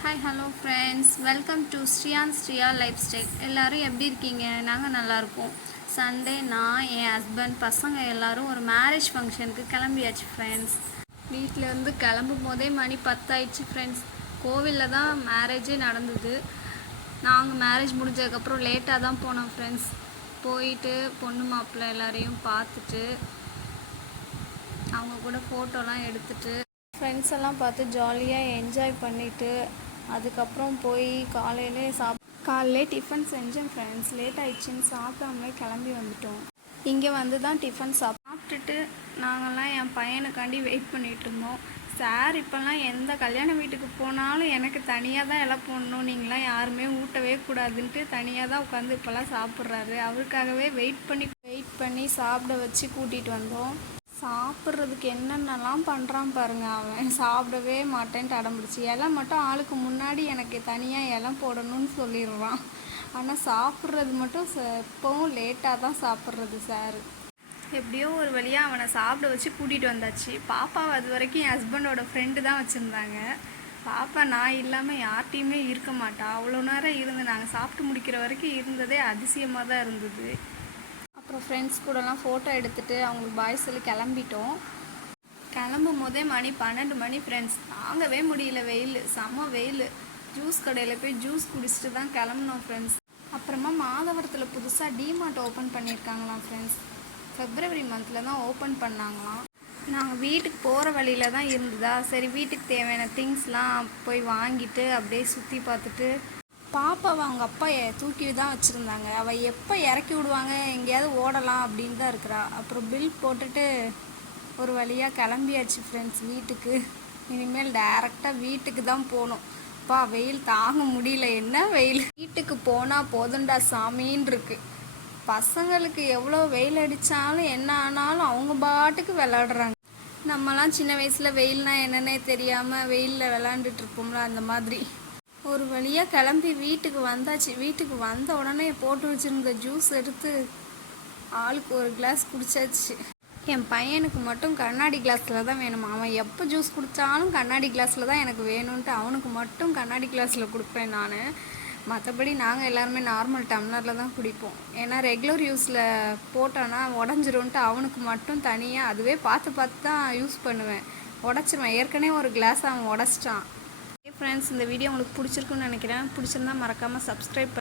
Hi hello friends welcome to Sriyan Sriya lifestyle எல்லோரும் எப்படி இருக்கீங்க? நாங்கள் நல்லாயிருக்கோம் சண்டே நான் என் ஹஸ்பண்ட் பசங்க எல்லோரும் ஒரு மேரேஜ் ஃபங்க்ஷனுக்கு கிளம்பியாச்சு ஃப்ரெண்ட்ஸ் வீட்டிலேருந்து கிளம்பும் போதே மணி பத்தாயிடுச்சு ஃப்ரெண்ட்ஸ் கோவிலில் தான் மேரேஜே நடந்தது. நாங்கள் மேரேஜ் முடிஞ்சதுக்கப்புறம் லேட்டாக தான் போனோம் ஃப்ரெண்ட்ஸ் போயிட்டு பொண்ணு மாப்பிள்ளை எல்லாரையும் பார்த்துட்டு அவங்க கூட ஃபோட்டோலாம் எடுத்துகிட்டு ஃப்ரெண்ட்ஸ் எல்லாம் பார்த்து ஜாலியாக என்ஜாய் பண்ணிவிட்டு அதுக்கப்புறம் போய் காலையிலே சாப் காலையிலே டிஃபன் செஞ்சேன் ஃப்ரெண்ட்ஸ் லேட் ஆயிடுச்சுன்னு சாப்பிடாமலே கிளம்பி வந்துட்டோம். இங்கே வந்து தான் டிஃபன் சாப்பிட்டுட்டு நாங்கள்லாம் என் பையனுக்காண்டி வெயிட் பண்ணிகிட்டு இருந்தோம். சார் இப்போல்லாம் எந்த கல்யாண வீட்டுக்கு போனாலும் எனக்கு தனியாக தான் எல்லாம் போடணும். நீங்களாம் யாருமே ஊட்டவே கூடாதுன்ட்டு தனியாக தான் உட்காந்து இப்போல்லாம் சாப்பிட்றாரு. அவருக்காகவே வெயிட் பண்ணி வெயிட் பண்ணி சாப்பிட வச்சு கூட்டிகிட்டு வந்தோம். சாப்பிட்றதுக்கு என்னென்னலாம் பண்ணுறான் பாருங்க அவன். சாப்பிடவே மாட்டேன்ட்டு அடம்பிடிச்சி. இலை மட்டும் ஆளுக்கு முன்னாடி எனக்கு தனியாக இலை போடணும்னு சொல்லிடுறான். ஆனால் சாப்பிட்றது மட்டும் ச எப்போவும் லேட்டாக தான் சாப்பிட்றது சார் எப்படியோ ஒரு வழியாக அவனை சாப்பிட வச்சு கூட்டிகிட்டு வந்தாச்சு. பாப்பாவை அது வரைக்கும் என் ஹஸ்பண்டோட ஃப்ரெண்டு தான் வச்சுருந்தாங்க. பாப்பா நான் இல்லாமல் யார்கிட்டையுமே இருக்க மாட்டா. அவ்வளோ நேரம் இருந்து நாங்கள் சாப்பிட்டு முடிக்கிற வரைக்கும் இருந்ததே அதிசயமாக தான் இருந்தது. அப்புறம் ஃப்ரெண்ட்ஸ் கூடலாம் ஃபோட்டோ எடுத்துகிட்டு அவங்களுக்கு பாய் சொல்லி கிளம்பிட்டோம். கிளம்பும் போதே மணி பன்னெண்டு மணி ஃப்ரெண்ட்ஸ் தாங்கவே முடியல வெயில் செம வெயில். ஜூஸ் கடையில் போய் ஜூஸ் குடிச்சிட்டு தான் கிளம்புனோம் ஃப்ரெண்ட்ஸ் அப்புறமா மாதவரத்தில் புதுசாக டிமார்ட் ஓப்பன் பண்ணியிருக்காங்களாம் ஃப்ரெண்ட்ஸ் ஃபெப்ரவரி மந்தில் தான் ஓப்பன் பண்ணாங்களாம். நாங்கள் வீட்டுக்கு போகிற வழியில் தான் இருந்ததா? சரி வீட்டுக்கு தேவையான திங்ஸ்லாம் போய் வாங்கிட்டு அப்படியே சுற்றி பார்த்துட்டு பாப்பாவை அவங்க அப்பா எ- தூக்கி தான் வச்சுருந்தாங்க. அவள் எப்போ இறக்கி விடுவாங்க? எங்கேயாவது ஓடலாம் அப்படின்னு தான் இருக்கிறா. அப்புறம் பில் போட்டுட்டு ஒரு வழியாக கிளம்பியாச்சு ஃப்ரெண்ட்ஸ் வீட்டுக்கு. இனிமேல் டைரெக்டாக வீட்டுக்கு தான் போகணும். அப்பா வெயில் தாங்க முடியல. என்ன வெயில்? வீட்டுக்கு போனால் போதுண்டா சாமின்னு இருக்கு. பசங்களுக்கு எவ்வளோ வெயில் அடித்தாலும் என்ன ஆனாலும் அவங்க பாட்டுக்கு விளாடுறாங்க நம்மலாம் சின்ன வயசில் வெயில்னா என்னன்னே தெரியாமல் வெயிலில் விளாண்டுட்டு இருப்போம்ல அந்த மாதிரி. ஒரு வழியாக கிளம்பி வீட்டுக்கு வந்தாச்சு. வீட்டுக்கு வந்த உடனே போட்டு வச்சிருந்த ஜூஸ் எடுத்து ஆளுக்கு ஒரு கிளாஸ் குடிச்சாச்சு. என் பையனுக்கு மட்டும் கண்ணாடி கிளாஸில் தான் வேணுமா. அவன் எப்போ ஜூஸ் குடித்தாலும் கண்ணாடி கிளாஸில் தான் எனக்கு வேணும்ன்ட்டு அவனுக்கு மட்டும் கண்ணாடி கிளாஸில் கொடுப்பேன் நான். மற்றபடி நாங்கள் எல்லாருமே நார்மல் டம்ளரில் தான் குடிப்போம். ஏன்னா ரெகுலர் யூஸில் போட்டோன்னா உடஞ்சிரும்ன்ட்டு அவனுக்கு மட்டும் தனியாக அதுவே பார்த்து பார்த்து தான் யூஸ் பண்ணுவேன். உடச்சிருவேன். ஏற்கனவே ஒரு கிளாஸ் அவன் உடச்சிட்டான். ஃப்ரெண்ட்ஸ் இந்த வீடியோ உங்களுக்கு பிடிச்சிருக்குன்னு நினைக்கிறேன். பிடிச்சிருந்தா மறக்காமல் சப்ஸ்கிரைப்